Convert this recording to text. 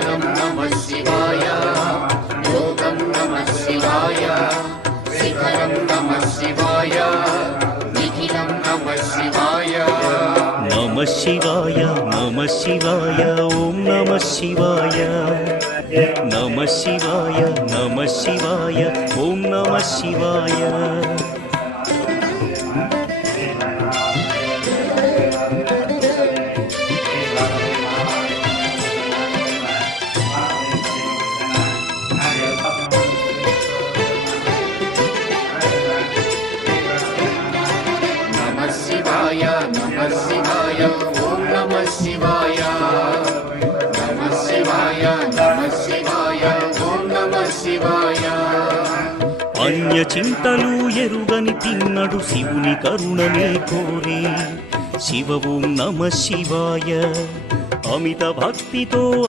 జ్ఞానం నమ శివాయ యోగం నమ శివాయ శిఖరం నమ శివాయ నిఖిలం నమ శివాయ. నమ శివాయ నమ శివాయ ఓం నమ శివాయ. నమ శివాయ నమ శివాయ ఓం నమ శివాయ. శివాయ నమ శివాయ ఓం నమ శివాయ. నమ శివాయ నమ శివాయ ఓం నమ శివాయ. అన్య చింతలు ఎరుగని తిన్నడు శివుని కరుణనే కోరి. శివ ఓం నమ శివాయ అమిత భక్తితో